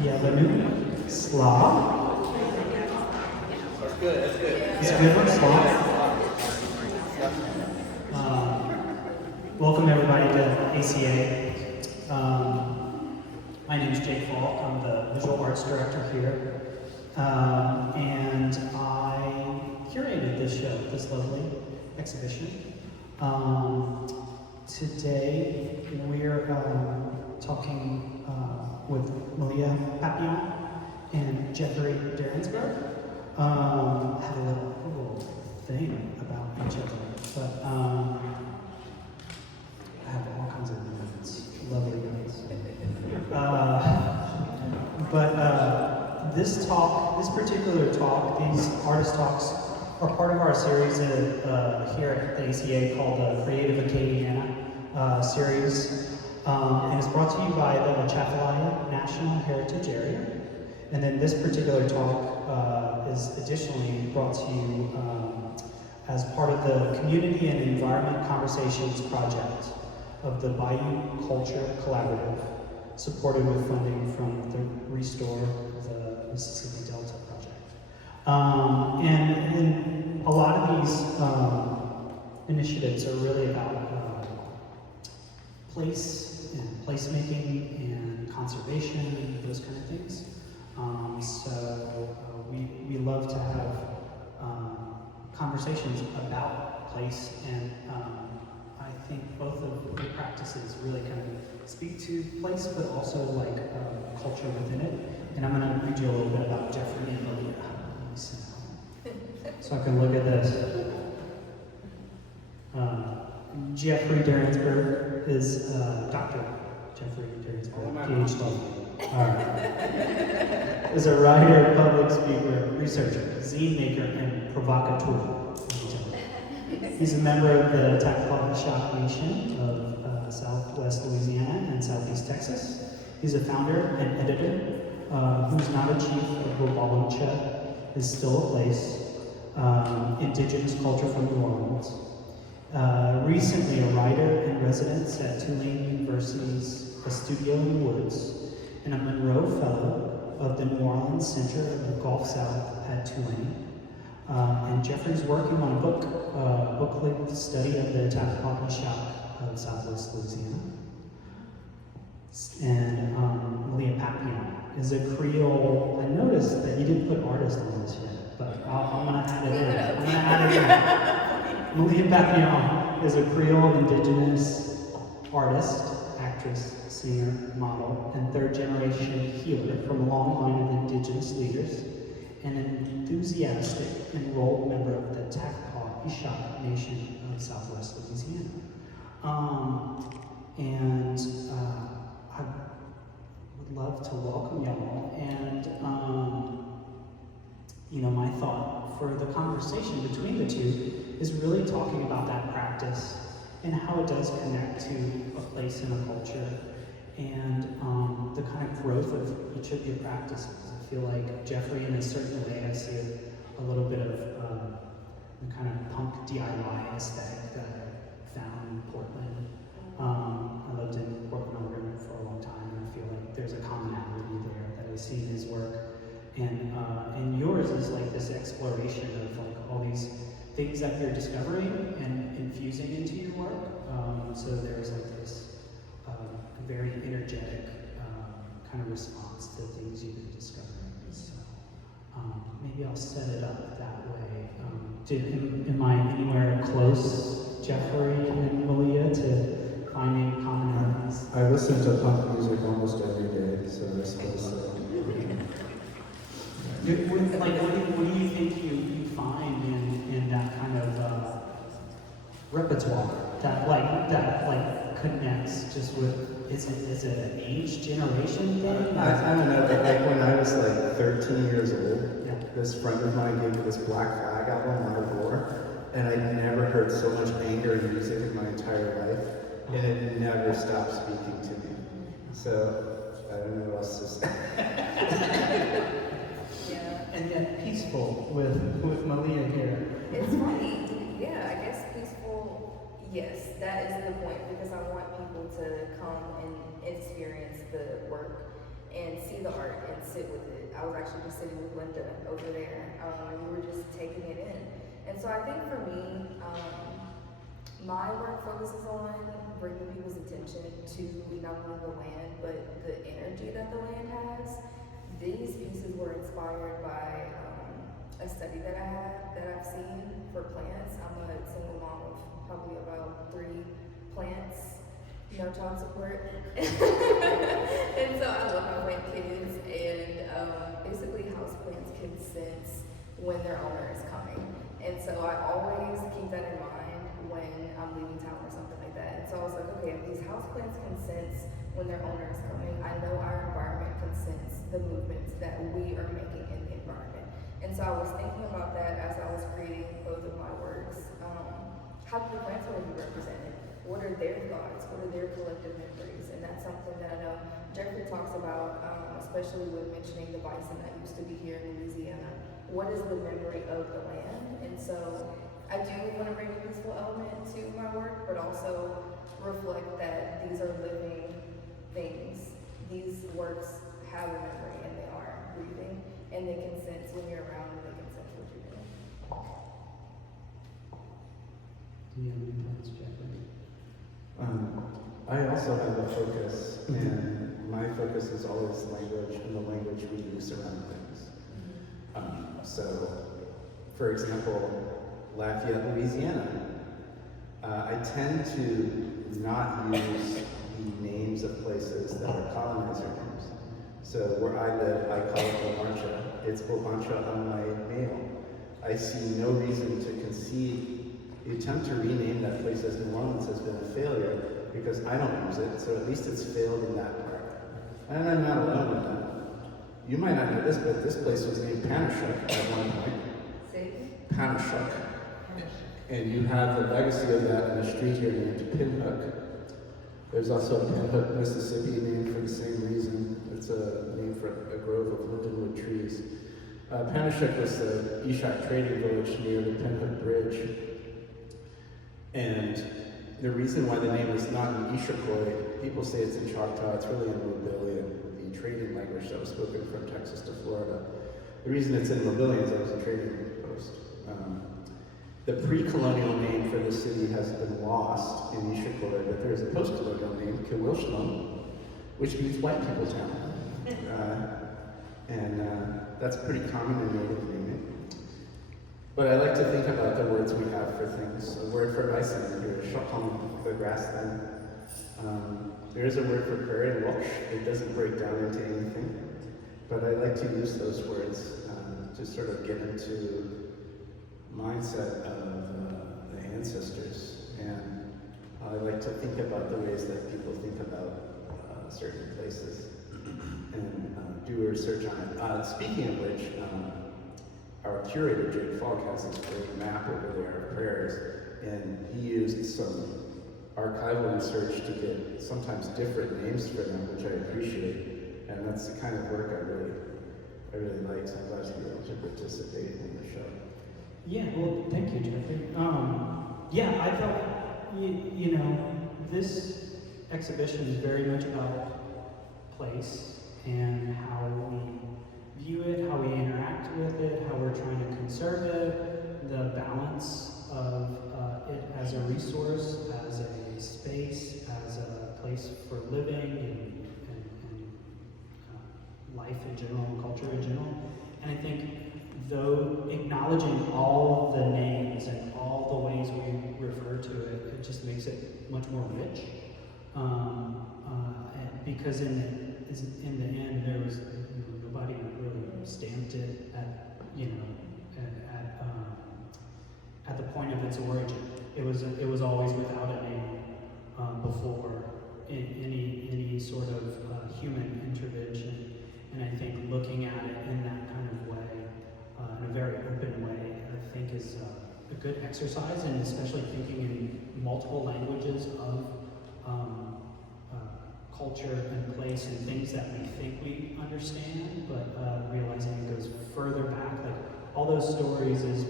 Bienvenue. Slav. That's good, that's good. It's good one, Slav. Welcome everybody to AcA. My name is Jaik Faulk. I'm the Visual Arts Director here. And I curated this show, this lovely exhibition. Today we're talking with Maaliyah Papillion and Jeffery Darensbourg. Have a little thing about each other, but I have all kinds of notes, lovely notes. This particular talk, these artist talks, are part of our series here at the AcA called the Creative Acadiana series. And it's brought to you by the Atakapa-Ishak National Heritage Area. And then this particular talk is additionally brought to you as part of the Community and Environment Conversations project of the Bayou Culture Collaborative, supported with funding from the Restore the Mississippi Delta project. And a lot of these initiatives are really about place and placemaking and conservation and those kind of things. We love to have conversations about place, and I think both of the practices really kind of speak to place, but also like culture within it. And I'm going to read you a little bit about Jeffery and Maaliyah, so I can look at this. Jeffery Darensbourg is Dr. Jeffery Darensbourg, Ph.D. Is a writer, public speaker, researcher, zinemaker, and provacateur. He's a member of the Atakapa-Ishak Nation of Southwest Louisiana and Southeast Texas. He's a founder and editor who's not a chief of Bulbancha, is still a place. Indigenous Culture from New Orleans. Recently a writer in residence at Tulane University's A Studio in the Woods, and a Monroe Fellow of the New Orleans Center of the Gulf South at Tulane. And Jeffrey's working on a book-length study of the Atakapa-Ishak of Southwest Louisiana. And Maaliyah Papillion is a Creole. I noticed that you didn't put artist on this yet, but I'm going to add it in. Maaliyah Papillion is a Creole Indigenous artist, actress, singer, model, and third-generation healer from a long line of Indigenous leaders, and an enthusiastic enrolled member of the Atakapa-Ishak Nation of Southwest Louisiana. I would love to welcome y'all, and my thought for the conversation between the two is really talking about that practice and how it does connect to a place in a culture, and the kind of growth of each of your practices. I feel like Jeffery, in a certain way, I see a little bit of the kind of punk DIY aesthetic that I found in Portland. I lived in Portland, Oregon for a long time, and I feel like there's a commonality there that I see in his work. And yours is like this exploration of like all these things that you're discovering and infusing into your work. So there's like this very energetic kind of response to things you've been discovering. So maybe I'll set it up that way. Am I anywhere close, Jeffery and Maaliyah, to finding commonalities? I listen to punk music almost every day, so that's close. What do you think you find in that kind of repertoire that connects just with? Is it an age generation thing? I don't know, but like when I was like 13 years old, yeah. This friend of mine gave me this Black Flag album on the floor, and I'd never heard so much anger in music in my entire life, and it never stopped speaking to me. So I don't know what else to say. And yet peaceful with Maaliyah here. It's funny. Yeah, I guess peaceful, yes, that is the point, because I want people to come and experience the work and see the art and sit with it. I was actually just sitting with Linda over there, and we were just taking it in. And so I think for me, my work focuses on bringing people's attention to not only the land, but the energy that the land has. These pieces were inspired by a study that I had, that I've seen for plants. I'm a single mom of probably about 3 plants, no child support. And so I love my plant kids, and basically house plants can sense when their owner is coming. And so I always keep that in mind when I'm leaving town or something like that. And so I was like, okay, if these house plants can sense when their owner is coming, I know our environment can sense the movements that we are making in the environment. And so I was thinking about that as I was creating both of my works. How do the plants want to be represented? What are their thoughts? What are their collective memories? And that's something that I know Jeffery talks about, especially when mentioning the bison that used to be here in Louisiana. What is the memory of the land? And so I do want to bring a peaceful element to my work, but also reflect that these are living things. These works have a memory, and they are breathing, and they can sense when you're around, and they can sense what you're doing. Do you have any thoughts, Jeffery? I also have a focus, and my focus is always language and the language we use around things. So, for example, Lafayette, Louisiana. I tend to not use the names of places that are colonizer names. So where I live, I call it Bulbancha. It's Bulbancha on my mail. I see no reason to concede. The attempt to rename that place as New Orleans has been a failure because I don't use it, so at least it's failed in that part. And I'm not alone with that. You might not know this, but this place was named Panashuk at one point. Say Panashuk. And you have the legacy of that in a street here named Pinhook. There's also a Pinhook, Mississippi, named for the same reason. It's a name for a grove of lindenwood trees. Panashuk was the Ishak trading village near the Pinhook Bridge. And the reason why the name is not in Ishakkoy, people say it's in Choctaw, it's really in Mobilian, the trading language that was spoken from Texas to Florida. The reason it's in Mobilian is it was a trading post. The pre-colonial name for the city has been lost in Ishakkoy, but there is a post-colonial name, Kewilshalom, which means white people town. That's pretty common in native naming. But I like to think about the words we have for things. A word for bison here is shokong, the grassland. There is a word for prairie, loch. It doesn't break down into anything. But I like to use those words to sort of get into mindset of the ancestors. And I like to think about the ways that people think about certain places and do research on it. Speaking of which, our curator, Jaik Faulk, has this great map over there of prairies, and he used some archival research to get sometimes different names for them, which I appreciate, and that's the kind of work I really like, so I'm glad to be able to participate in the show. Yeah, well, thank you, Jeffrey. Yeah, I thought, you know, this exhibition is very much about place and how we view it, how we interact with it, how we're trying to conserve it, the balance of it as a resource, as a space, as a place for living and life in general, and culture in general. And I think though acknowledging all the names and all the ways we refer to it, it just makes it much more rich. Because in the end, there was nobody really stamped it at the point of its origin. It was always without a name before any sort of human intervention. And I think looking at it in that kind of way, in a very open way, I think is a good exercise, and especially thinking in multiple languages of culture and place and things that we think we understand, but realizing it goes further back. Like all those stories is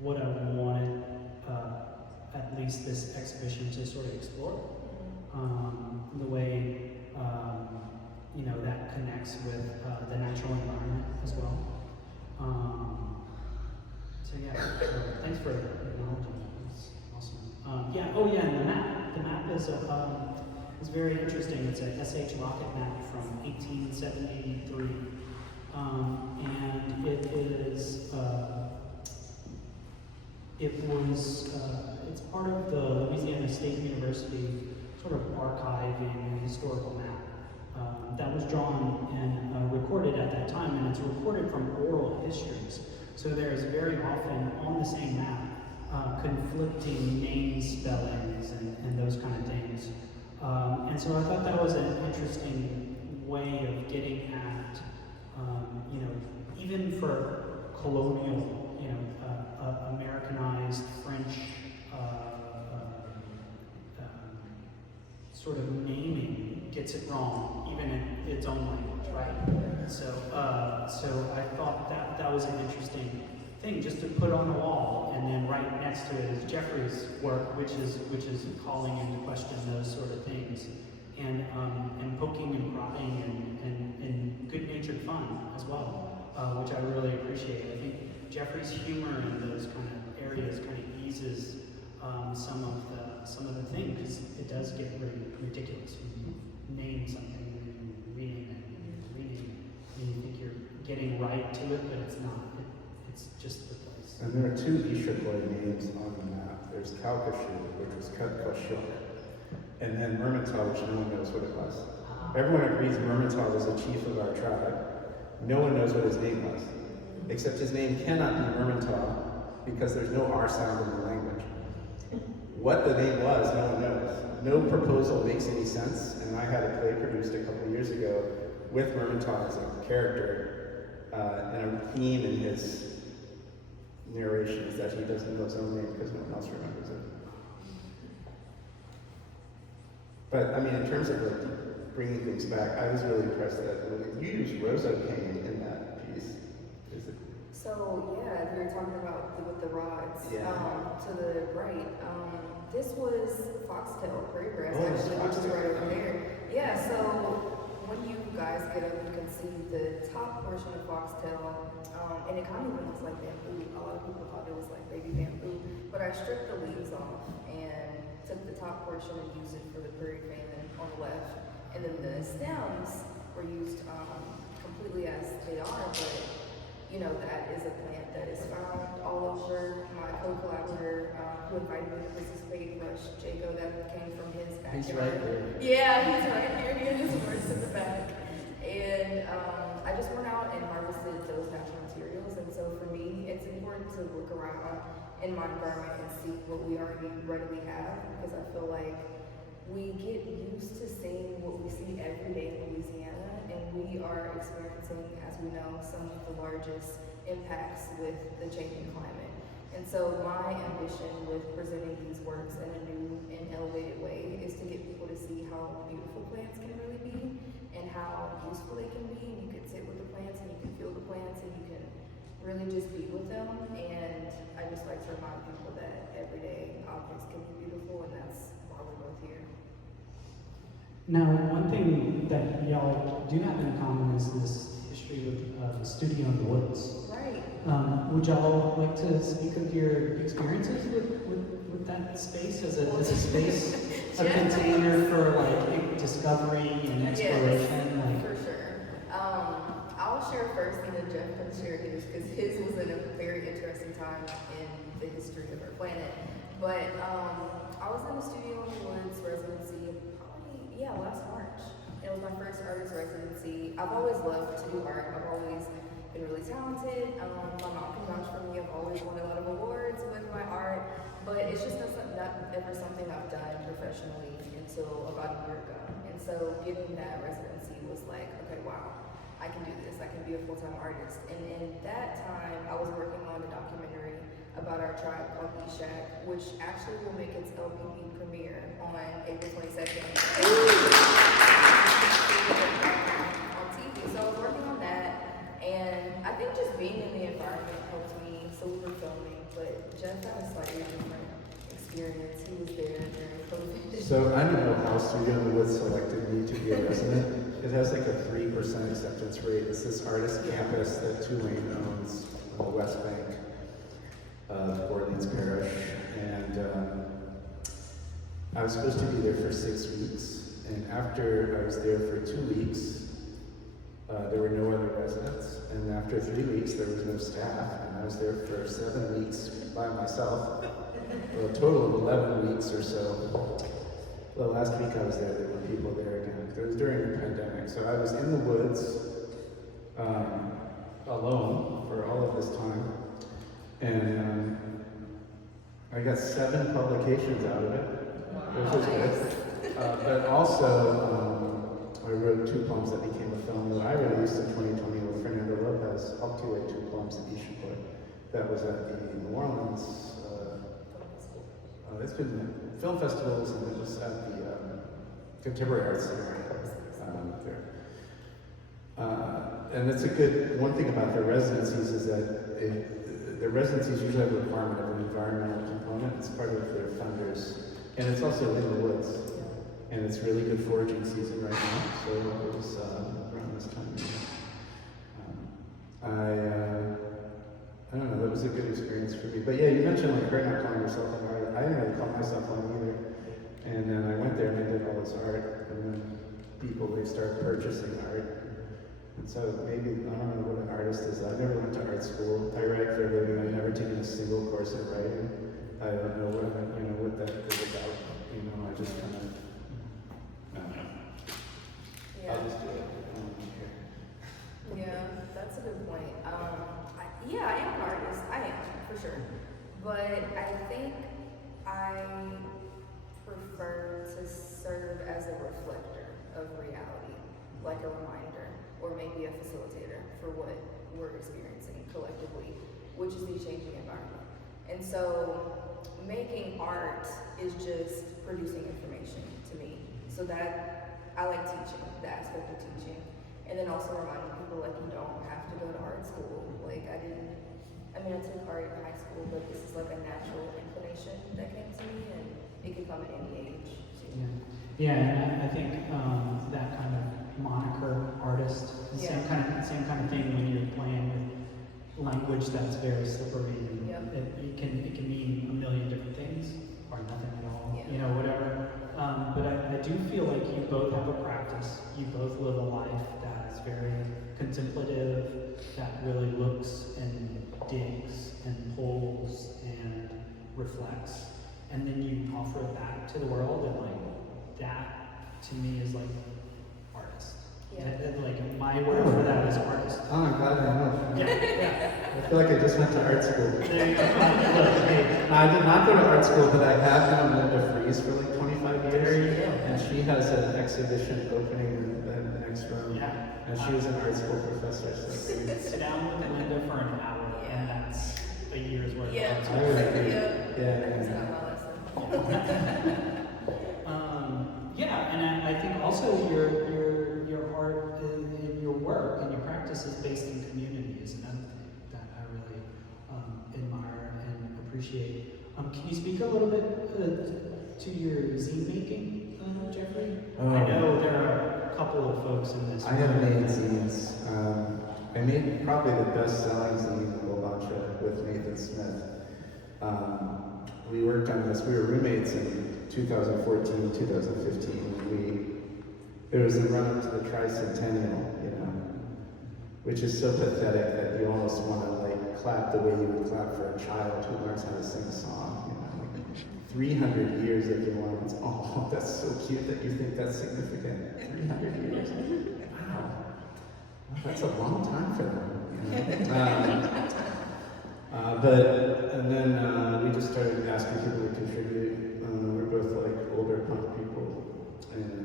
what I wanted at least this exhibition to sort of explore. The way that connects with the natural environment as well. So yeah, thanks for acknowledging that. That's awesome. And the map is very interesting. It's a SH rocket map from 1873, and it's part of the Louisiana State University sort of archiving and historical map that was drawn and recorded at that time, and it's recorded from oral histories. So there's very often on the same map conflicting name spellings and those kind of things. And so I thought that was an interesting way of getting at, even for colonial, Americanized French sort of naming gets it wrong, even in its own language, right? So I thought that was an interesting thing just to put on the wall, and then right next to it is Jeffrey's work, which is calling into question those sort of things, and poking and prodding and good-natured fun as well, which I really appreciate. I think Jeffrey's humor in those kind of areas kind of eases some of the thing, because it does get really ridiculous when you name something and you're reading it and you think you're getting right to it, but it's not. It's just the place. And there are two Ishakkoy names on the map. There's Kalkashu, which was Atakapa-Ishak, and then Mermentau, which no one knows what it was. Everyone agrees Mermentau was the chief of our tribe. No one knows what his name was, except his name cannot be Mermentau because there's no R sound in the language. What the name was, no one knows. No proposal makes any sense, and I had a play produced a couple of years ago with Mermentau as a character, and a theme in his narration is that he doesn't know his own name because no one else remembers it. But I mean, in terms of like bringing things back, I was really impressed that you used rosa cane in that piece. Is it? So yeah, we were talking about with the rods. Yeah. To the right. This was foxtail, prairie grass, Oh, actually, which is foxtail. right over there. Yeah. So when you guys get up, you can see the top portion of foxtail, and it kind of even looks like bamboo. A lot of people thought it was like baby bamboo, but I stripped the leaves off and took the top portion and used it for the prairie fan on the left, and then the stems were used completely as they are, but that is a plant that is found all over. My co-collaborator who invited me to participate, Rush Jago, that came from his backyard. He's right there. Yeah, he's right here. He has his works in the back. And I just went out and harvested those natural materials. And so for me, it's important to look around in my environment and see what we already readily have, because I feel like we get used to seeing what we see every day in Louisiana, and we are experiencing, as we know, some of the largest impacts with the changing climate. And so my ambition with presenting these works in a new and elevated way is to get people to see how beautiful plants can really be and how useful they can be. And you can sit with the plants and you can feel the plants and you can really just be with them. And I just like to remind people that everyday objects can be beautiful, and that's why we're both here. Now, one thing that y'all do have in common is this history of the studio in the woods. Right. Would y'all like to speak of your experiences with that space as a space, a container for like discovery and exploration? Yes, like, for sure. I'll share first, and then Jeff can share his, because his was in a very interesting time in the history of our planet. But I was in the Studio in the Woods residency last March. It was my first artist residency. I've always loved to do art. I've always been really talented. My mom can vouch for me. I've always won a lot of awards with my art, but it's just not ever something I've done professionally until about a year ago. And so getting that residency was like, okay, wow, I can do this. I can be a full-time artist. And in that time, I was working on a documentary about our tribe called Ishak, which actually will make its LPP premiere on April 22nd. On TV. So I was working on that, and I think just being in the environment helped me. So we were filming, but Jeff had a slightly different experience. He was there during COVID. So I don't know how Studio in the Woods selected me to be a resident. it has like a 3% acceptance rate. It's this artist campus that Tulane owns on the West Bank of Orleans Parish. And I was supposed to be there for 6 weeks. And after I was there for 2 weeks, there were no other residents. And after 3 weeks, there was no staff. And I was there for 7 weeks by myself. Well, a total of 11 weeks or so. Well, last week I was there were people there again. It was during the pandemic. So I was in the woods, alone for all of this time. And I got 7 publications out of it, which was good. But also, I wrote 2 poems that became a film that I released in 2020 with Fernando Lopez, up to 2 poems at Ishakkoy. That was at the New Orleans. It's been film festivals, and it was at the Contemporary Arts Center there. And it's a good, one thing about their residencies is that their residencies usually have a requirement of an environmental component. It's part of their funders. And it's also in the woods. And it's really good foraging season right now, so it was around this time. I don't know, that was a good experience for me. But yeah, you mentioned like her not calling herself an artist. I didn't really call myself one either. And then I went there and I did all this art, and then they start purchasing art. And so maybe, I don't know what an artist is. I never went to art school. I write for a living. I've never taken a single course in writing. I don't know what that is about. I just kind of, I don't know. Yeah. I'll just do it. Yeah, that's a good point. I am an artist. I am, for sure. But I think I prefer to serve as a reflector of reality, like a reminder, or maybe a facilitator for what we're experiencing collectively, which is the changing environment. And so making art is just producing information to me. So that I like teaching, the aspect of teaching. And then also reminding people like you don't have to go to art school. Like I took art in high school, but this is like a natural inclination that came to me, and it can come at any age. Yeah, and I think that kind of moniker artist, same kind of thing when you're playing with language that's very slippery. And it can mean a million different things or nothing at all. Whatever. But I do feel like you both have a practice. You both live a life that is very contemplative, that really looks and digs and pulls and reflects. And then you offer it back to the world, and like that to me is like artist. Like my word for that is artist. Oh, I'm glad I know. Yeah. I feel like I just went to art school. There you go. Look, I did not go to art school, but I have known Linda Fries for like 25 years. There you go. And she has an exhibition opening in the next room. Yeah. And she was an art school professor. So sit down with Linda for an hour, and that's a year's worth of art I school. would agree. That's not my lesson. And I think also your art and your work and your practice is based in community is another thing that I really admire and appreciate. Can you speak a little bit to your zine making, Jeffrey? I know there are a couple of folks in this. I have made zines. I made probably the best-selling zine, Bulbancha, with Nathan Smith. We worked on this. We were roommates in 2014, 2015. There was a run-up to the tricentennial, which is so pathetic that you almost want to like clap the way you would clap for a child who learns how to sing a song. 300 years of your lives. Oh, that's so cute that you think that's significant. 300 years. Wow. That's a long time for them. And then we just started asking people to contribute. We're both like older punk people. And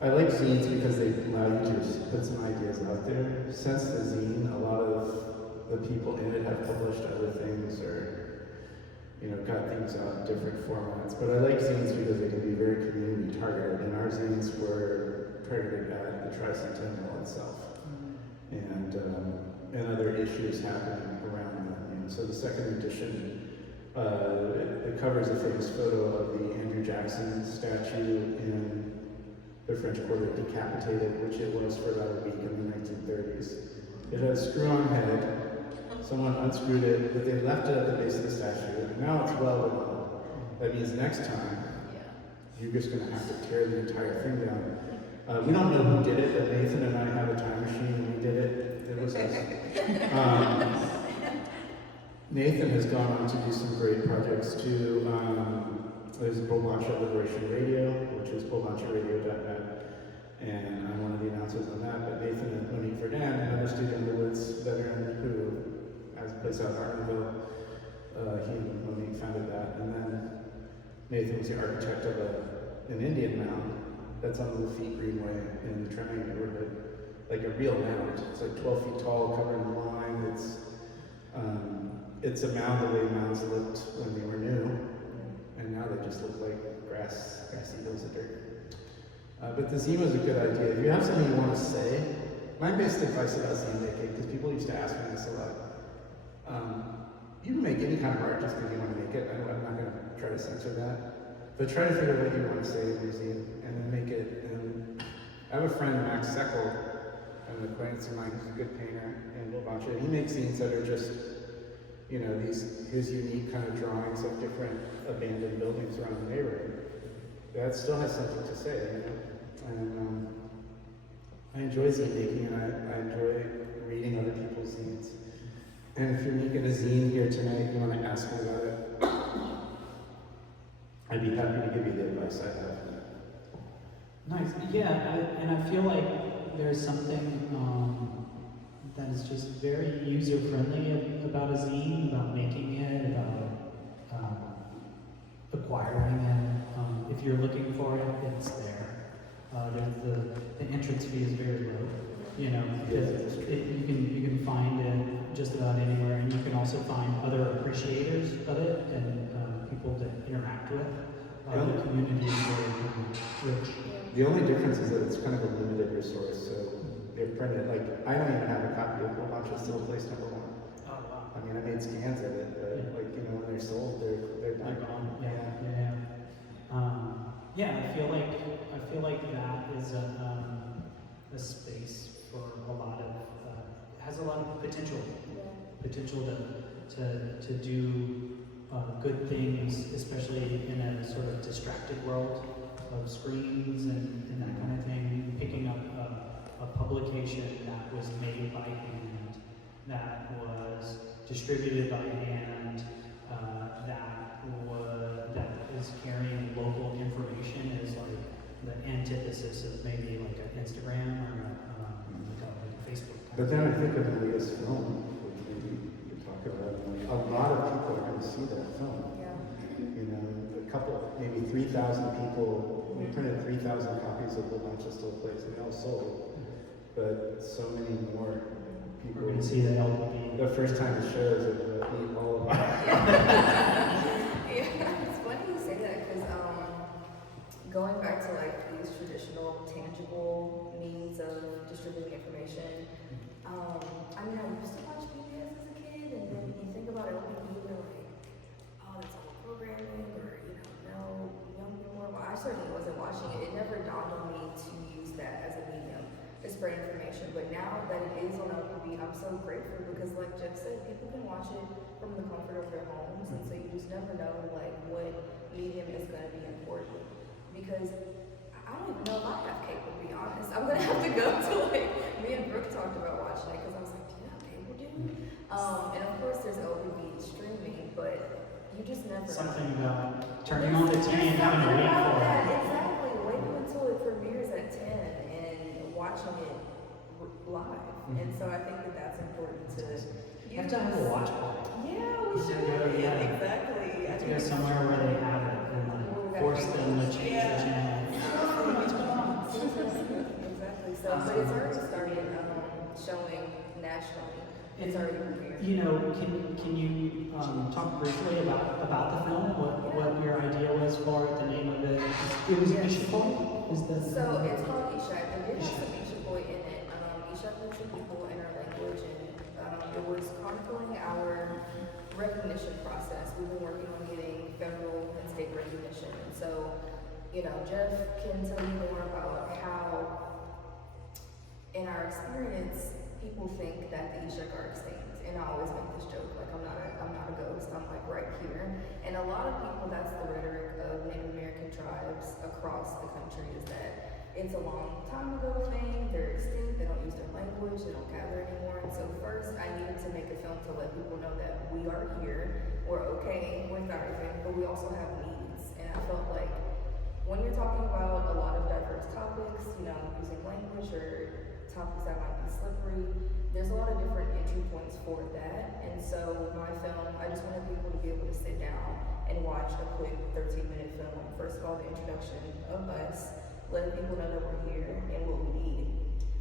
I like zines because they allow you to put some ideas out there. Since the zine, a lot of the people in it have published other things or got things out in different formats. But I like zines because they can be very community targeted, and our zines were targeted at the tricentennial itself, and other issues happening around them. So the second edition, it covers a famous photo of the Andrew Jackson statue in the French Quarter decapitated, which it was for about a week in the 1930s. It had a screw-on head. Someone unscrewed it, but they left it at the base of the statue. And now it's welded on. That means next time, you're just going to have to tear the entire thing down. We don't know who did it, but Nathan and I have a time machine and we did it. It was us. Nathan has gone on to do some great projects too. There's Bulbancha Liberation Radio, which is bulbancharadio.net, and I'm one of the announcers on that. But Nathan and Monique Verdun, another student in the Woods veteran who has a place out in Ardenville, he and Monique founded that. And then Nathan was the architect of an Indian mound that's on the Lafitte Greenway in the Tremay neighborhood, like a real mound. It's like 12 feet tall, covered in lime. It's a mound the way mounds looked when they were new, and now they just look like grassy hills of dirt. But the zine was a good idea. If you have something you want to say, my best advice about zine making, because people used to ask me this a lot, you can make any kind of art just because you want to make it. I'm not going to try to censor that. But try to figure out what you want to say in your zine, and then make it. And I have a friend, Max Seckel, an acquaintance of mine who's a good painter in Bulbancha, and he makes zines that are just, you know, his unique kind of drawings of different abandoned buildings around the neighborhood. That still has something to say, you know. And I enjoy zine making, and I enjoy reading other people's zines. And if you're making a zine here tonight, you want to ask me about it, I'd be happy to give you the advice I have. Nice. Yeah, and I feel like there's something that is just very user-friendly about a zine, about making it, about acquiring it. If you're looking for it, it's there. The entrance fee is very low. You know, because you can find it just about anywhere, and you can also find other appreciators of it and people to interact with. The community is very rich. The only difference is that it's kind of a limited resource, so they're printed. Like, I don't even have a copy of Bulbancha Still Place #1. Oh wow! I mean, I made scans of it, but like, you know, when they're sold, they're done. gone. Yeah. I feel like that is a space for a lot of has a lot of potential to do good things, especially in a sort of distracted world of screens and that kind of thing. Picking up a publication that was made by hand, that was distributed by hand, that is carrying local information is like the antithesis of maybe like an Instagram or like a Facebook. But then I think of Maaliyah's film, which maybe you could talk about. A lot of people are going to see that film. Yeah. You know, maybe 3,000 people. We printed 3,000 copies of Bulbancha Still Place, and they all sold. But so many more people. We're going to see that LP. The first time it shows, it will eat all of it. Yeah, it's funny you say that because going back to like these traditional, tangible means of distributing information. I mean, I used to watch PBS as a kid, and then you think about LPB, and you're like, oh, that's all programming, or no young people. Well, I certainly wasn't watching it. It never dawned on me to use that as a medium to spread information. But now that it is on LPB, I'm so grateful because, like Jeff said, people can watch it from the comfort of their homes, and so you just never know like what medium is going to be important. Because I don't even know if I have cable, to be honest. I'm gonna have to go to like me and Brooke talked about watching it because I was like, do you have cable, dude? And of course there's LPB streaming, but you just never Something know. about turning on the TV and having to wait for it. Exactly, waiting until it premieres at 10 and watching it live. And so I think that that's important to You have to have a watch party. Yeah, we should. Exactly. You have to go somewhere where they have it and like force them to change the channel. Exactly. So, but it's already started showing nationally. It's already premiered. You know, can you talk briefly about the film? What your idea was for it, the name of it? It was Ishakkoy? So it's called Ishak. It did have some Ishakkoy in it. Ishak means the people in our language, and it was chronicling our recognition process. We've been working on getting federal and state recognition, and so Jeff can tell you more about how, in our experience, people think that the Ishak are extinct. And I always make this joke, like I'm not a ghost, I'm like right here. And a lot of people, that's the rhetoric of Native American tribes across the country, is that it's a long time ago thing, they're extinct, they don't use their language, they don't gather anymore. And so first I needed to make a film to let people know that we are here, we're okay, we're thriving, but we also have needs. And I felt like when you're talking about a lot of diverse topics, using language or topics that might be slippery, there's a lot of different entry points for that. And so my film, I just wanted people to be able to sit down and watch a quick 13-minute film. First of all, the introduction of us, letting people know that we're here and what we need.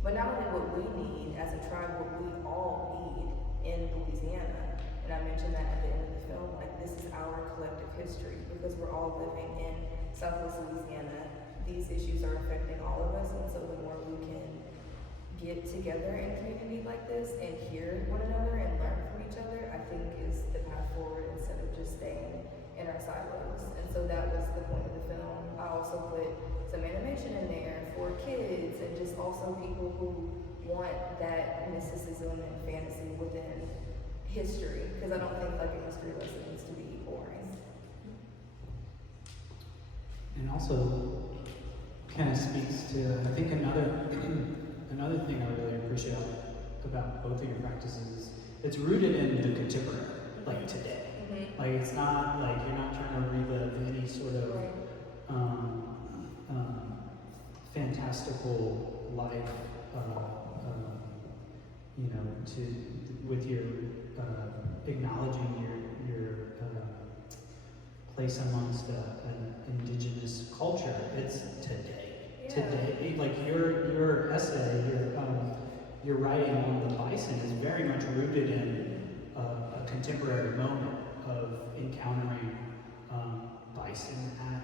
But not only what we need as a tribe, what we all need in Louisiana. And I mentioned that at the end of the film, like this is our collective history, because we're all living in Southwest Louisiana. These issues are affecting all of us, and so the more we can get together in a community like this and hear one another and learn from each other, I think is the path forward, instead of just staying in our silos. And so that was the point of the film. I also put some animation in there for kids and just also people who want that mysticism and fantasy within history, because I don't think like a history lesson needs to be boring. And also kind of speaks to, I think, another thing I really appreciate about both of your practices is it's rooted in the contemporary, like today. Mm-hmm. Like it's not like you're not trying to relive any sort of fantastical life, with your acknowledging your place amongst an indigenous culture. It's today. Yeah. Today, like your essay, your writing on the bison is very much rooted in a contemporary moment of encountering bison at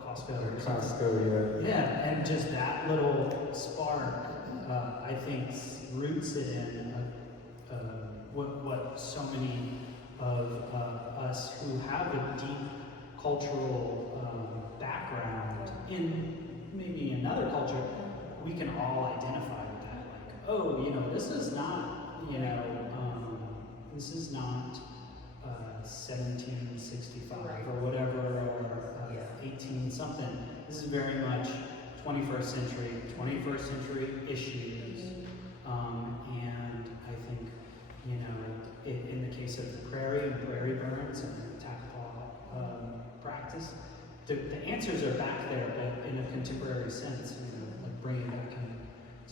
Costco or Costco, yeah. Yeah, and just that little spark, I think, roots it in what so many of us who have a deep cultural background in maybe another culture, we can all identify with that. Like, oh, this is not, this is not 1765 or whatever, or 18 something. This is very much 21st century issues. And I think, in the case of Prairie and prairie burns and Atakapa practice, the answers are back there, but in a contemporary sense, like bringing it back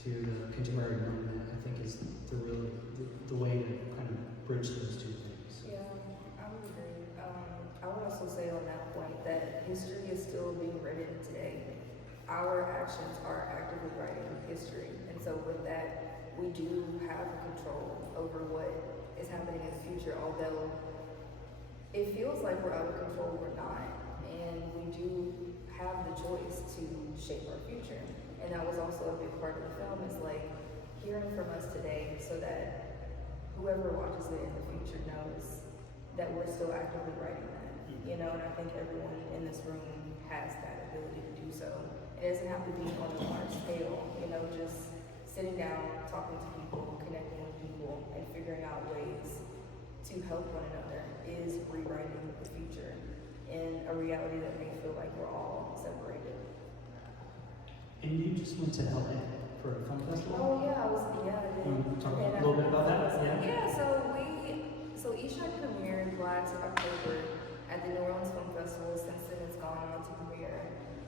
to the contemporary moment, I think is the way to kind of bridge those two things. Yeah, I would agree. I would also say on that point that history is still being written today. Our actions are actively writing history, and so with that, we do have control over what is happening in the future, although it feels like we're out of control, we're not. And we do have the choice to shape our future. And that was also a big part of the film, is like hearing from us today so that whoever watches it in the future knows that we're still actively writing that. And I think everyone in this room has that ability to do so. It doesn't have to be on a large scale, just sitting down, talking to people, connecting with people, and figuring out ways to help one another is rewriting the future in a reality that may feel like we're all separated. And you just went to LA for a film festival? Oh yeah, I did. Talk a little bit about that? Yeah, so Ishak premiered last October at the New Orleans Film Festival. Since then it's gone on to premiere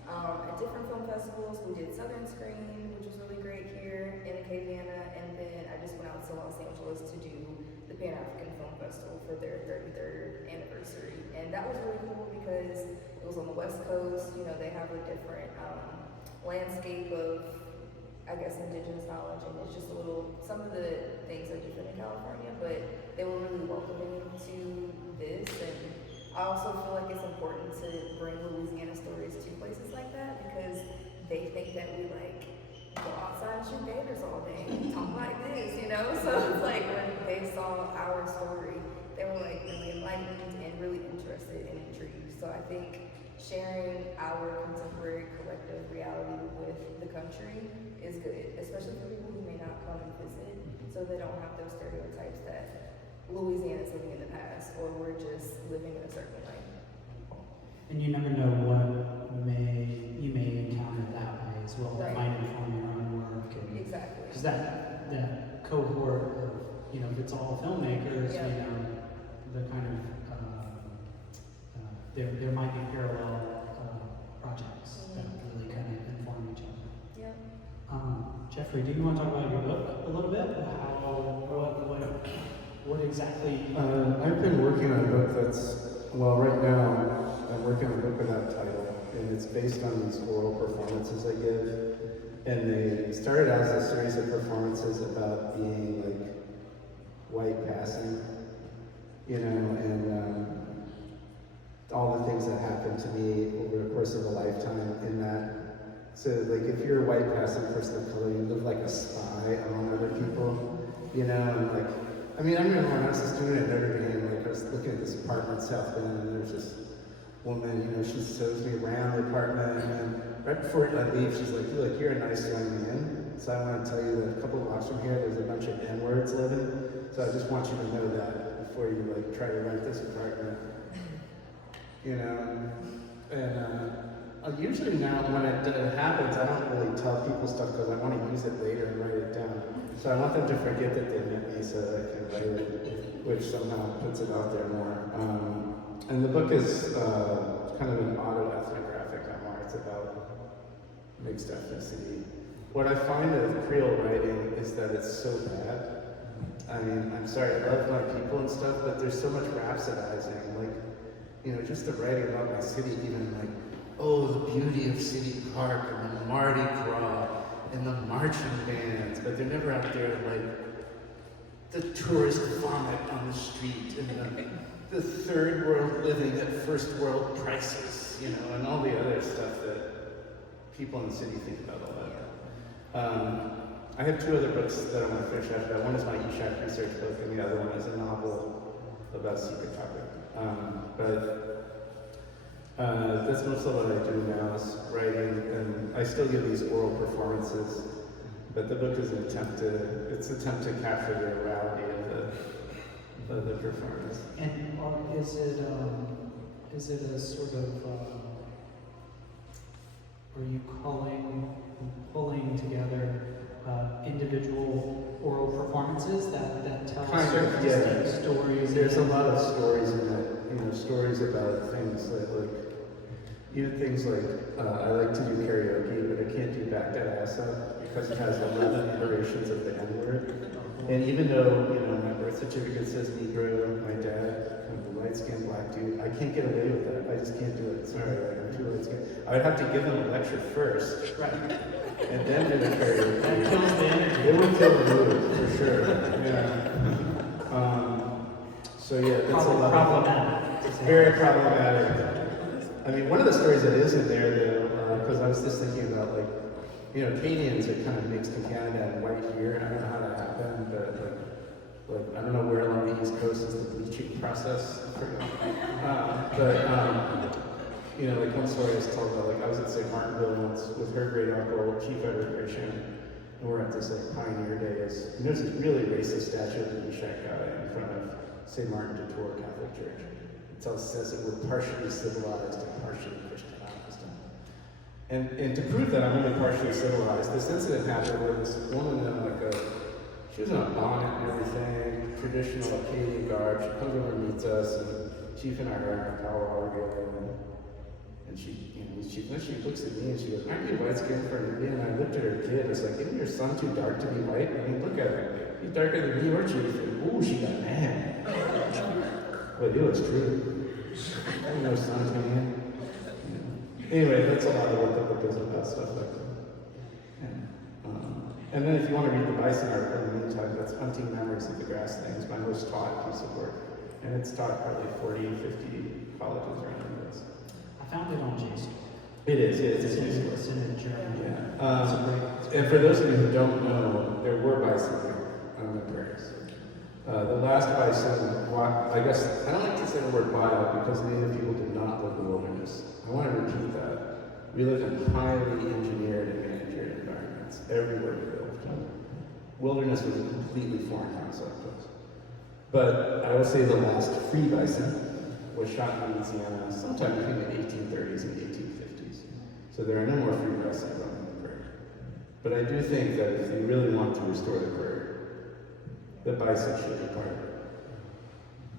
at different film festivals. We did Southern Screen, which was really great here in Acadiana, and then I just went out to Los Angeles to do the Pan-African Film Festival for their 33rd anniversary. And that was really cool because it was on the West Coast. They have a different landscape of, I guess, indigenous knowledge, and it's just some of the things are different in California, but they were really welcoming to this. And I also feel like it's important to bring Louisiana stories to places like that, because they think that we go outside and shoot gators all day and talk like this, So it's like when they saw our story, they were really enlightened and really interested and intrigued. So I think sharing our contemporary collective reality with the country is good, especially for people who may not come and visit, so they don't have those stereotypes that Louisiana's living in the past, or we're just living in a certain way. And you never know what you may encounter that way as well. That Right. might inform your own work. Exactly. Because that cohort of, if it's all filmmakers, Yeah. the kind of there might be parallel projects that really kind of inform each other. Yeah. Jeffrey, do you want to talk about your book a little bit? What exactly? I've been working on a book right now I'm working on a book with that title, and it's based on these oral performances I give. And they started out as a series of performances about being like white passing, and all the things that happened to me over the course of a lifetime in that. So like if you're a white passing person of color, you live like a spy among other people, and like, I remember when I was a student at Notre Dame, like I was looking at this apartment in South Bend, and there's this woman, she shows me around the apartment, and then right before I leave, she's like, you're a nice young man, so I want to tell you that a couple of blocks from here, there's a bunch of N-words living, so I just want you to know that before you like try to rent this apartment. Usually now when it happens, I don't really tell people stuff because I want to use it later and write it down. So I want them to forget that they met me so that I can write it, which somehow puts it out there more. And the book is kind of an auto-ethnographic memoir. It's about mixed ethnicity. What I find of Creole writing is that it's so bad. I'm sorry, I love my people and stuff, but there's so much rhapsodizing. Like, just the writing about my city, even like, oh, the beauty of City Park and the Mardi Gras and the marching bands, but they're never out there like the tourist vomit on the street and the third world living at first world prices, and all the other stuff that people in the city think about all that. I have two other books that I want to finish after that. One is my Ishak research book, and the other one is a novel about a secret topic. That's most of what I do now is writing, and I still give these oral performances, but the book is an attempt to capture the orality of the performance. And is it a sort of are you pulling together individual oral performances that tell Kind of, yeah. stories? There's a lot of stories in that, stories about things like even things like I like to do karaoke, but I can't do back that ass up because it has 11 iterations of the N-word. And even though, my birth certificate says Negro, my dad, kind of a light-skinned black dude, I can't get away with that. I just can't do it. Sorry, I'm too light-skinned. I would have to give them a lecture first, Right. and then do the karaoke. That kills the energy. It would kill the mood, for sure. Yeah. So yeah, that's a lot problematic. It's very problematic. One of the stories that is in there, though, because I was just thinking about, like, Canadians are kind of mixed in Canada and white here. I don't know how that happened, but like I don't know where along the East Coast is the bleaching process. Like one story I was told about, like I was at St. Martinville once with her great uncle, Chief Edward Christian, and we're at this like Pioneer Days. And there's this really racist statue of the Ishakkoy in front of St. Martin de Tours Catholic Church. It says that we're partially civilized and partially Christianized. And to prove that I'm only partially civilized, this incident happened where this woman in she was in a bonnet and everything, traditional Acadian garb. She comes over and meets us, and Chief and I are in our power hour together. And she looks at me and she goes, "Aren't you white skinned for an Indian?" And I looked at her kid. I was like, "Isn't your son too dark to be white?" Look at him. He's darker than me or Chief. And ooh, she got mad. But it was true. I didn't know sons coming in. Anyway, that's a lot of what the book is about, stuff like that. And then if you want to read the Bison article in the meantime, that's Hunting Memories of the Grasslands, my most taught piece of work. And it's taught probably 40, 50 colleges around the U.S. I found it on JSTOR. It is, yeah, it's It's in German. Yeah. And for those of you who don't know, there were bison there on the prairies. The last bison, I guess, I don't like to say the word wild because Native people did not live in the wilderness. I want to repeat that. We lived in highly engineered and manicured environments everywhere we lived. Wilderness was a completely foreign concept to us. But I will say the last free bison was shot in Louisiana sometime between the 1830s and 1850s. So there are no more free bison roaming the prairie. But I do think that if you really want to restore the prairie, the bison should be part of it.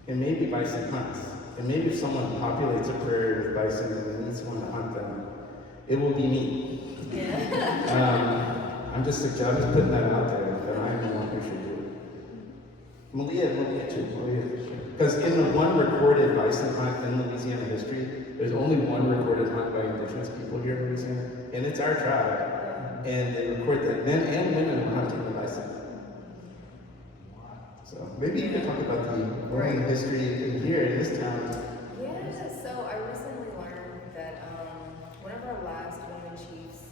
And maybe bison hunts. And maybe if someone populates a prairie with bison and needs someone to hunt them, it will be me. Yeah. I'm just putting that out there, that I'm the one who should do it. Maaliyah too. Because in the one recorded bison hunt in Louisiana history, there's only one recorded hunt by Indigenous people here in Louisiana, and it's our tribe. And they record that men and women were hunting the bison. So maybe you could talk about the women history in here in this town. Yeah, so I recently learned that one of our last women chiefs,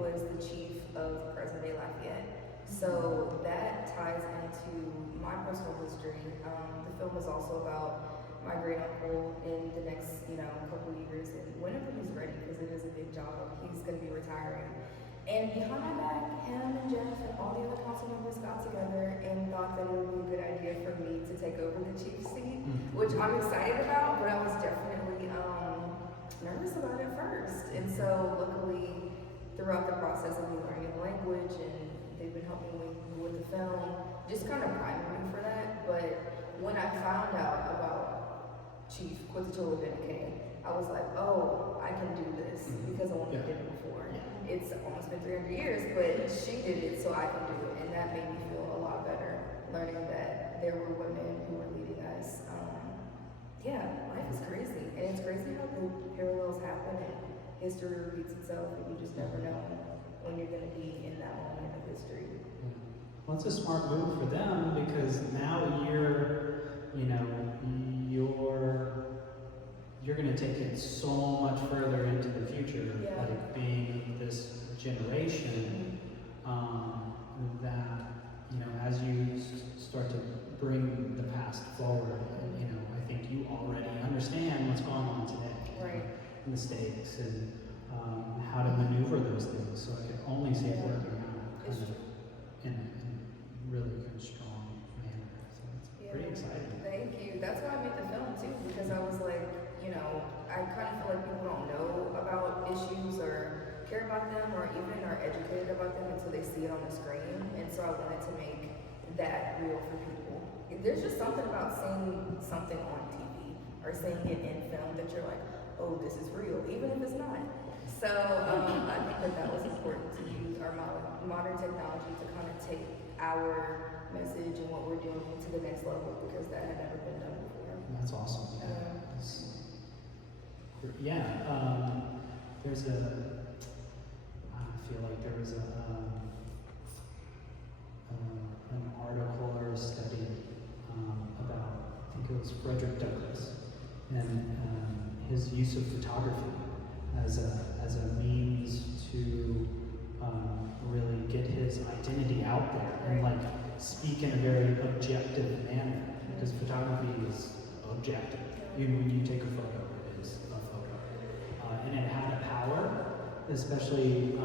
was the chief of present-day Lafayette. So that ties into my personal history. The film is also about my great uncle in the next, couple years, and whenever he's ready, because it is a big job, he's going to be retiring. And behind my back, him and Jeff and all the other council members got together and thought that it would be a good idea for me to take over the chief seat, which I'm excited about, but I was definitely nervous about it first. And so luckily, throughout the process of me learning the language, and they've been helping me with the film, just kind of priming me for that. But when I found out about Chief Quitichola Beneke, I was like, oh, I can do this because I wanted to did it before. It's almost been 300 years, but she did it, so I can do it. And that made me feel a lot better, learning that there were women who were leading us. Life is crazy. And it's crazy how the parallels happen and history repeats itself, and you just never know when you're going to be in that moment of history. Well, it's a smart move for them because now you're going to take it so much further into the future, like being this generation, that, as you start to bring the past forward, I think you already understand what's going on today, mistakes, and how to maneuver those things. So I can only see it working out kind of in a really kind of strong manner. So it's pretty exciting. Thank you. That's why I made the film too, because I was like, I kind of feel like people don't know about issues or care about them or even are educated about them until they see it on the screen. And so I wanted to make that real for people. There's just something about seeing something on TV or seeing it in film that you're like, oh, this is real, even if it's not. So I think that was important to use our modern technology to kind of take our message and what we're doing to the next level, because that had never been done before. That's awesome. There's I feel like there was an article or a study about, I think it was Frederick Douglass, and his use of photography as a means to really get his identity out there and like speak in a very objective manner, because photography is objective. Even when you take a photo, it is a photo. And it had a power, especially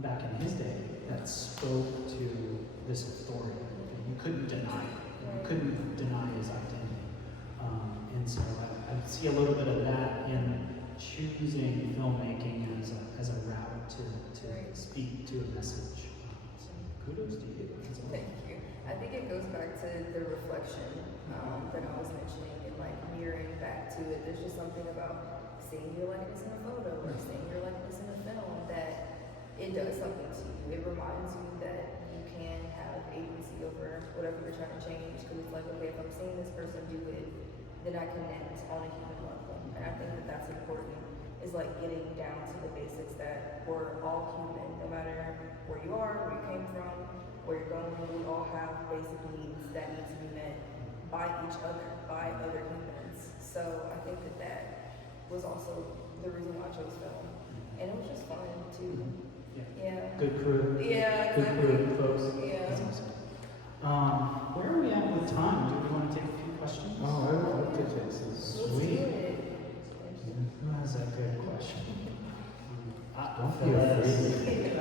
back in his day, that spoke to this authority. You couldn't deny it. You couldn't deny his identity. And so I see a little bit of that in choosing filmmaking as a route to speak to a message. So kudos to you. Thank you. I think it goes back to the reflection that I was mentioning, and like mirroring back to it. There's just something about seeing your likeness in a photo or seeing your likeness in a film that it does something to you. It reminds you that you can have agency over whatever you're trying to change, because it's like, okay, if I'm seeing this person do it, then I connect on a human level. And I think that that's important, is like getting down to the basics that we're all human, no matter where you are, where you came from, where you're going. We all have basic needs that need to be met by each other, by other humans. So I think that was also the reason why I chose film. And it was just fun too. Yeah. Good crew. Yeah, Good exactly. crew, folks. Yeah. That's awesome. Where are we at with time? Do we want to take a few questions? Oh, I would love to take some. Sweet. Who has a good question? Don't be afraid.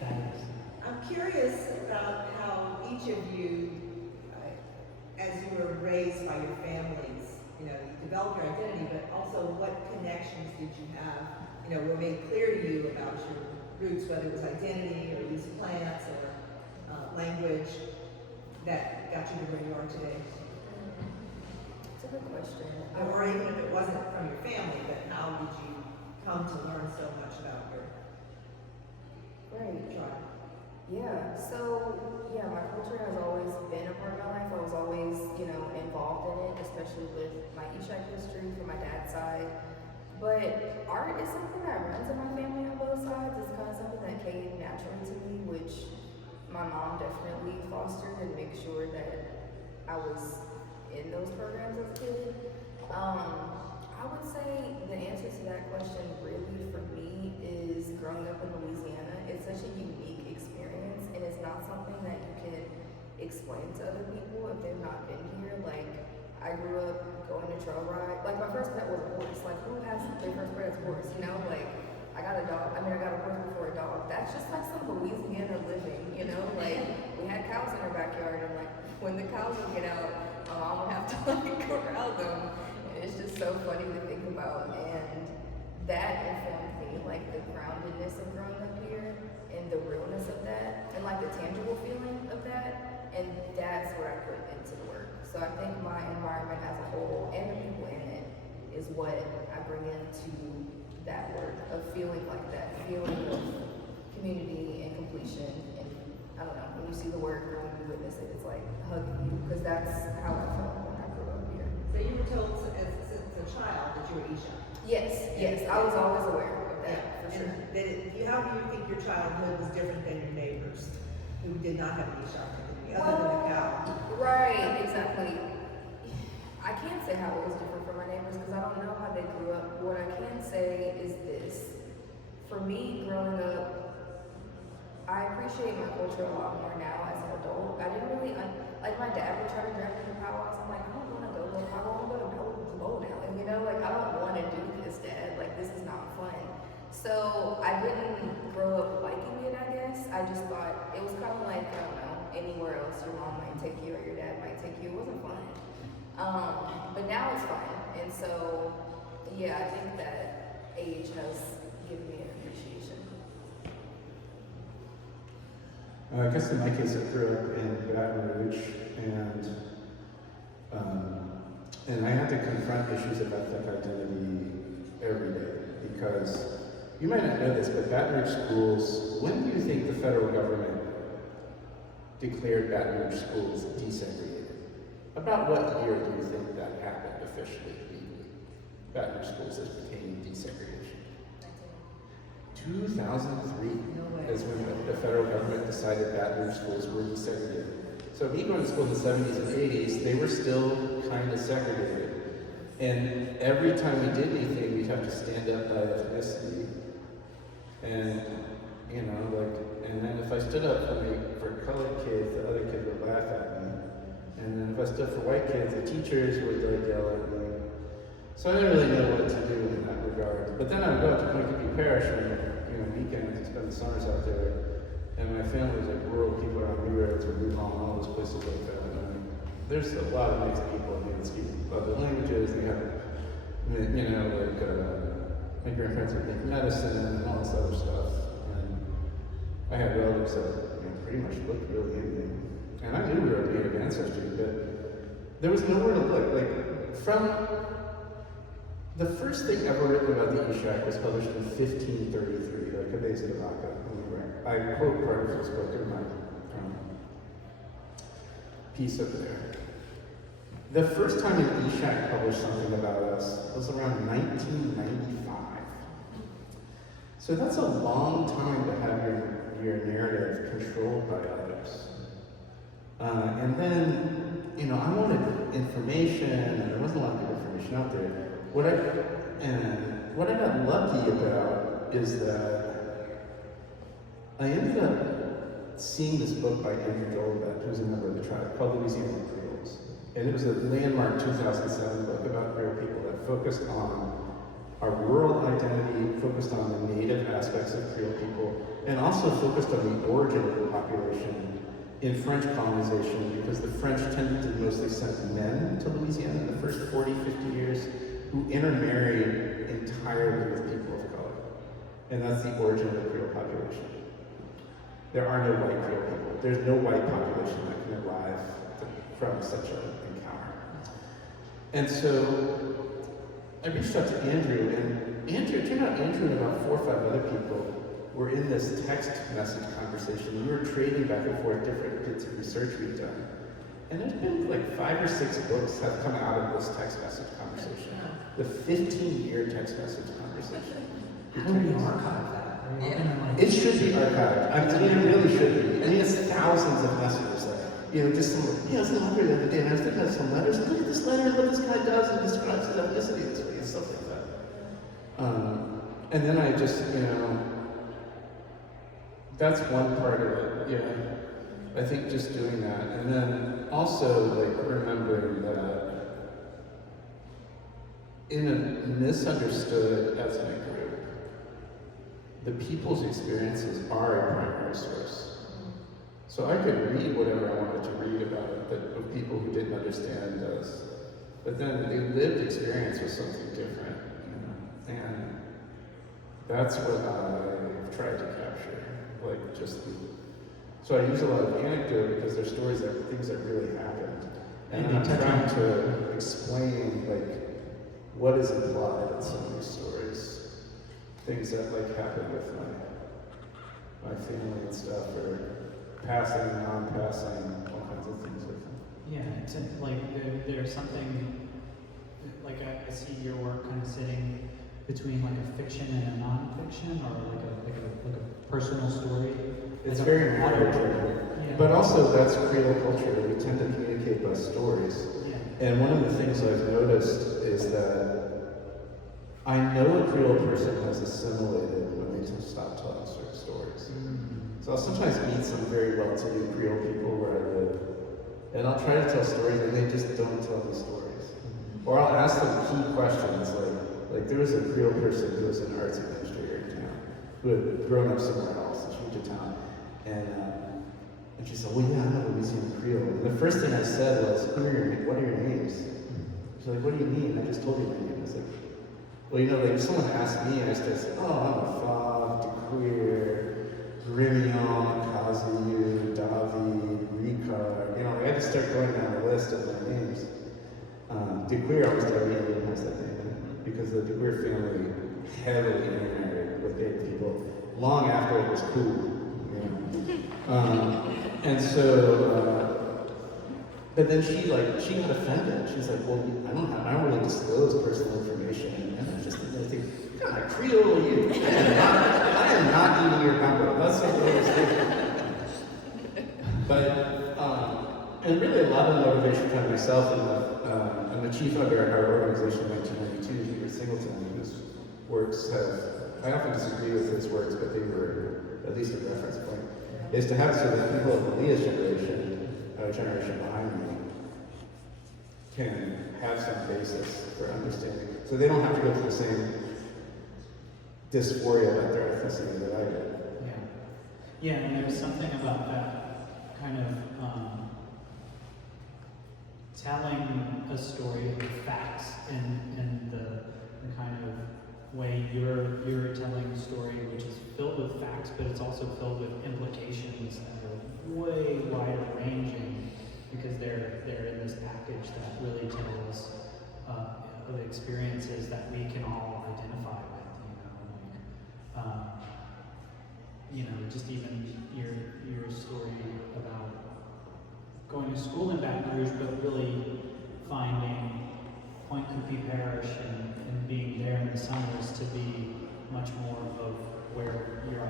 Thanks. I'm curious about how each of you, as you were raised by your families, you developed your identity, but also what connections did you have, were made clear to you about your roots, whether it was identity or use of plants or language that got you to where you are today? It's a good question. Or even if it wasn't from your family, but how did you come to learn so much about your tribe? Yeah, my culture has always been a part of my life. I was always, involved in it, especially with my Ishak history from my dad's side. But art is something that runs in my family on both sides. It's kind of something that came naturally to me, which my mom definitely fostered and make sure that I was in those programs as a kid. I would say the answer to that question really for me is growing up in Louisiana. It's such a unique experience, and it's not something that you can explain to other people if they've not been here. Like, I grew up going to trail ride. Like, my first pet was a horse. Like, who has their first pet as a horse? Like, I got a dog. I got a horse before a dog. That's just like some Louisiana living, Like, we had cows in our backyard, and like, when the cows would get out, my mom would have to like corral them. And it's just so funny to think about. And that informed me, like, the groundedness of growing up here, and the realness of that, and like the tangible feeling of that. And that's what I put into the work. So I think my environment as a whole and the people in it is what I bring into that work, of feeling like that, feeling of community and completion. And I don't know, when you see the work or when you witness it, it's like hugging you, because that's how I felt when I grew up here. So you were told since a child that you were Ishak? Yes, I was always aware of that, for sure. How do you think your childhood was different than your neighbors who did not have an Ishak identity, other than a cow? Right, exactly. I can't say how it was different from my neighbors because I don't know how they grew up. What I can say is this. For me, growing up, I appreciate my culture a lot more now as an adult. I didn't really, like, my dad would try to drag me to powwows. I'm like, I don't want to go to a powwow. I want to go to bowl now. And, like, I don't want to do this, Dad. Like, this is not fun. So I didn't grow up liking it, I guess. I just thought it was kind of like, I don't know, anywhere else your mom might take you or your dad might take you. It wasn't fun. But now it's fun. And so, yeah, I think that age has given me an appreciation. I guess in my case, I grew up in Baton Rouge, and I had to confront issues of ethnic identity every day, because you might not know this, but Baton Rouge schools, when do you think the federal government declared Baton Rouge schools desegregated? About what year do you think that happened officially, legally? Baton Rouge schools as pertaining to desegregation. 2003 is when the federal government decided Baton Rouge schools were desegregated. So me going to school in the 70s and 80s, they were still kind of segregated. And every time we did anything, we'd have to stand up by ethnicity. And, and then if I stood up for colored kids, the other kids would laugh at me. And then if I stood for white kids, the teachers would yell at me. So I didn't really know what to do in that regard. But then I would go out to Point Parish on weekends and spend the summers out there. And my family was like rural people around New Roads or New Hall and all those places like that. And there's a lot of mixed people that speak other languages. They have, my grandparents would make medicine and all this other stuff. And I had relatives that pretty much looked really Indian. And I knew we were Native ancestry, but there was nowhere to look. Like, from the first thing ever written about the Ishak was published in 1533, like AcA Visual Arts Director. I quote part of this book in my piece up there. The first time an Ishak published something about us was around 1995. So that's a long time to have your narrative controlled by others. And then, I wanted information, and there wasn't a lot of good information out there. What I got lucky about is that I ended up seeing this book by Andrew Jolivet, who's a member of the tribe, called Louisiana Creoles. And it was a landmark 2007 book about Creole people that focused on our rural identity, focused on the native aspects of Creole people, and also focused on the origin of the population in French colonization, because the French tended to mostly send men to Louisiana in the first 40, 50 years, who intermarried entirely with people of color. And that's the origin of the Creole population. There are no white Creole people. There's no white population that can arrive from such an encounter. And so I reached out to Andrew, and it turned out Andrew and about 4 or 5 other people were in this text message conversation. We were trading back and forth different bits of research we've done. And there's been like 5 or 6 books have come out of this text message conversation. The 15-year text message conversation. How do we archive that? Are we gonna, like, It should be archived. I mean, it really should be. I mean, it's thousands of messages. Just some, I was in the library the other day, and I was looking at some letters. Look at this letter, and what this guy does, and describes his ethnicity this way, and stuff like that. And then I just, that's one part of it. Yeah, I think just doing that, and then also like remembering that in a misunderstood ethnic group, the people's experiences are a primary source. So I could read whatever I wanted to read about it, but of people who didn't understand us. But then the lived experience was something different, and that's what I've tried to capture. So I use a lot of anecdote because they're stories things that really happened, and then I'm trying to explain what is implied in some of these stories, things that happened with my family and stuff, or passing, non-passing, all kinds of things with them. Yeah, it's there's something, I see your work kind of sitting between a fiction and a non-fiction, or a personal story. It's very modern, but also that's Creole culture. We tend to communicate by stories. Yeah. And one of the things I've noticed is that I know a Creole person has assimilated when they stop telling certain stories. Mm-hmm. So I'll sometimes meet some very well-to-do Creole people where I live, and I'll try to tell stories and they just don't tell the stories. Mm-hmm. Or I'll ask them key questions like there was a Creole person who was an arts administrator in town who had grown up somewhere else, and she moved to town, and she said, well, yeah, I'm a Louisiana Creole. And the first thing I said was, what are your names? She's like, what do you mean? I just told you my name. I was like, well, if someone asked me, I just say, oh, I'm a Fav, DeQueer, Rimion, Kazu, Davi, Ricard. I just start going down the list of my names. DeQueer, almost every Indian has that name, because the DeQueer family heavily intermarried with Native people long after it was cool. And so, but then she got offended. She's like, well, I don't really disclose personal information. And I just think, what kind of Creole are you? I am not eating your gumbo. That's what I was thinking. But, and really a lot of the motivation from myself, and I'm the chief under our organization in 1992, Hubert Singleton, whose works I often disagree with his works, but they were at least a reference point, is to have so that people of Maaliyah's generation behind me, can have some basis for understanding. So they don't have to go through the same dysphoria about their ethnicity that I did. Yeah, and there's something about that kind of telling a story with facts and the kind of way you're telling a story, which is filled with facts, but it's also filled with implications that are way wider ranging, because they're in this package that really tells of experiences that we can all identify with. Just even your story about going to school in Baton Rouge, but really finding Point Coupee Parish and being there in the summers to be much more of where your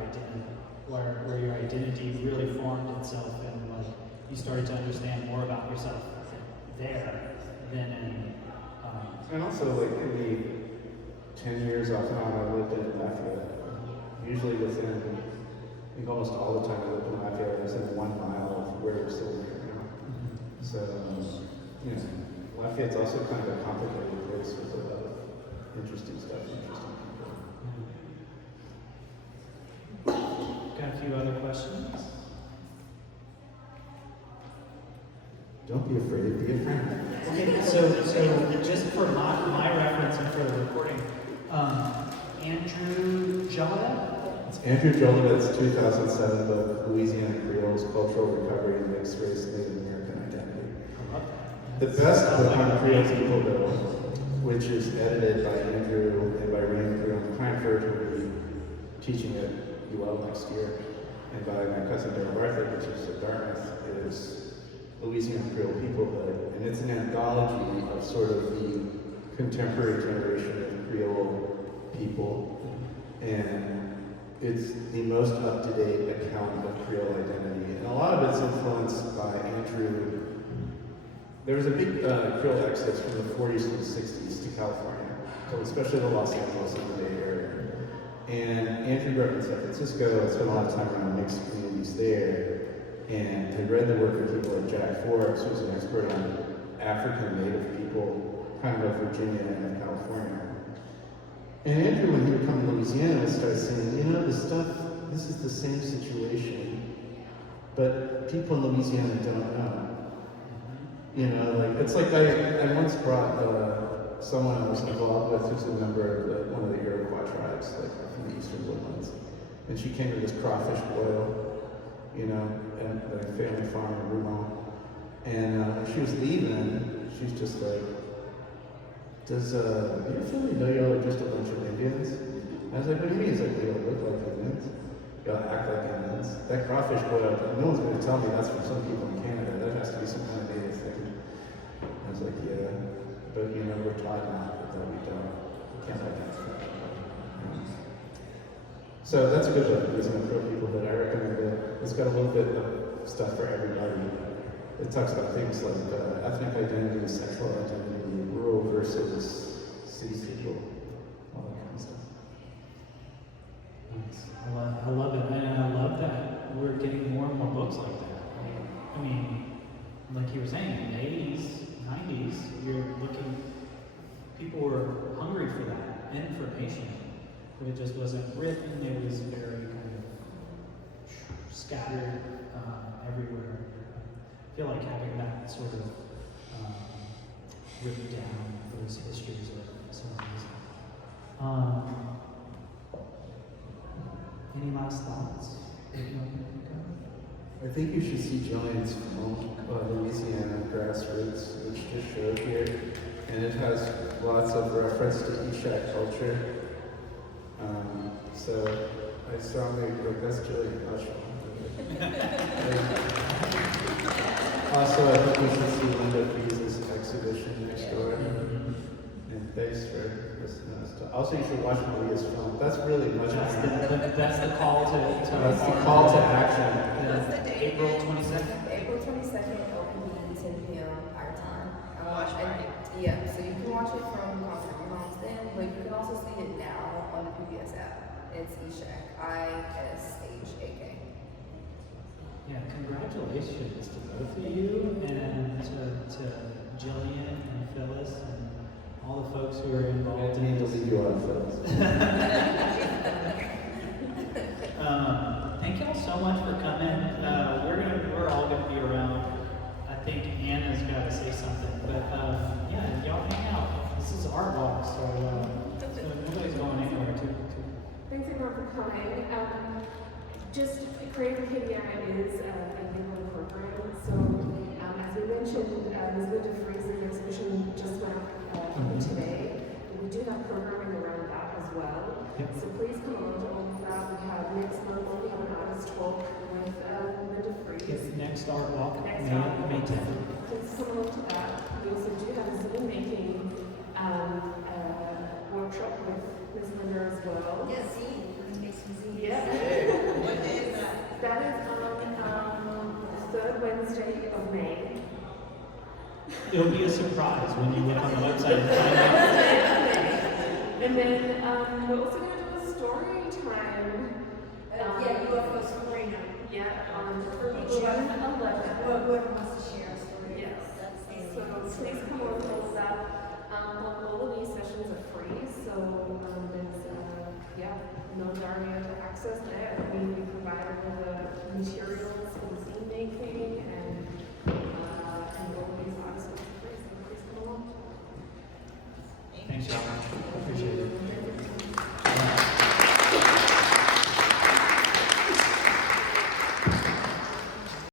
identity really formed itself, and you started to understand more about yourself there than in. And also, in the 10 years off and on I lived in Lafayette, usually within, I think almost all the time I lived in Lafayette, I was in 1 mile of where we're still living now. So, you know, Lafayette's also kind of a complicated place with a lot of interesting stuff, interesting people. Got a few other questions? Don't be afraid, be a friend. Okay, so just for my reference and for the recording, Andrew Jolivet? It's Andrew Jolivet's 2007 book, Louisiana Creoles, Cultural Recovery and Mixed Race Native American Identity. I love that. The best book on Creole people, though, which is edited by Andrew and by Rain Creole Cranford, who will be teaching at UL next year, and by my cousin Darryl Bartlett, which is at Dartmouth, is Louisiana Creole Peoplehood, and it's an anthology of sort of the contemporary generation of Creole people, and it's the most up-to-date account of Creole identity, and a lot of it's influenced by Andrew. There was a big Creole exodus from the 40s to the 60s to California, so especially the Los Angeles and the Bay Area. And Andrew grew up in San Francisco, spent a lot of time around mixed communities there, and had read the work of people like Jaik Faulk, who's an expert on African native people, kind of Virginia and California. And Andrew, when he would come to Louisiana, started saying, you know, this is the same situation, but people in Louisiana don't know. You know, like, it's like I once brought someone I was involved with who's a member of one of the Iroquois tribes, like from the eastern woodlands. And she came to this crawfish boil, you know, at the family farm in Rouen. And when she was leaving, she's just like, does your family know y'all are just a bunch of Indians? I was like, what do you mean? He's like, we don't look like Indians. Y'all act like Indians. That crawfish boil, no one's going to tell me that's from some people in Canada. That has to be some kind of native thing. I was like, yeah, but you know, we're taught now that we don't. We can't identify. So that's a good book, Louisiana Creole Peoplehood. I recommend it. It's got a little bit of stuff for everybody. It talks about things like ethnic identity, sexual identity, rural versus city people, all that kind of stuff. Nice. I love it, and I love that we're getting more and more books like that. I mean, like you were saying, in the 80s, 90s, you're looking, people were hungry for that information, but it just wasn't written. It was very kind of scattered everywhere. I feel like having that sort of written down, those histories are so amazing. Any last thoughts? I think you should see Joanne's film, Louisiana Grassroots, which just showed here, and it has lots of reference to AcA culture. So I strongly like that's Julian Hush. Also, I think we should see Linda Pease's exhibition next door. And thanks for listening to us. Also, you should watch Maaliyah's film. That's really much more. That's the call to That's the call to action. What's the date? April 22nd? April 22nd, opening 10 p.m. our time. Watch Prairie. Yeah, so you can watch it from comfort of your homes then, but you can also see it now on the PBS app. It's Ishak, I-S-H-A-K. Yeah, congratulations to both of you and to Jillian and Phyllis and all the folks who are involved I need in to this. leave you on first. Thank y'all so much for coming. We're all gonna be around. I think Anna's got to say something, but yeah, y'all hang out. This is Art Walk, so nobody's going anywhere. Thanks everyone for coming. Just Create Wikipedia is a year-long program. So as we mentioned, Ms. Linda Freeze's exhibition just went up today. We do have programming around that as well. Yep. So please come along to all of that. We have next month we have an artist talk with Linda Freeze. Next Art Walk, Next May Art Walk. 10th. Please come along to that. We also do have a zinemaking workshop with Ms. Linda as well. Yes, make some zines. Yeah. What day is that? That is on the third Wednesday of May. It'll be a surprise when you look on the website and find out. And then we're also going to do a story time. Yeah, UFO story night. Yeah, for June 11th. Whoever wants to share a story. Yes. That's the So please come over to us up. All of these sessions are free, so there's no barrier to access there. We provide all the materials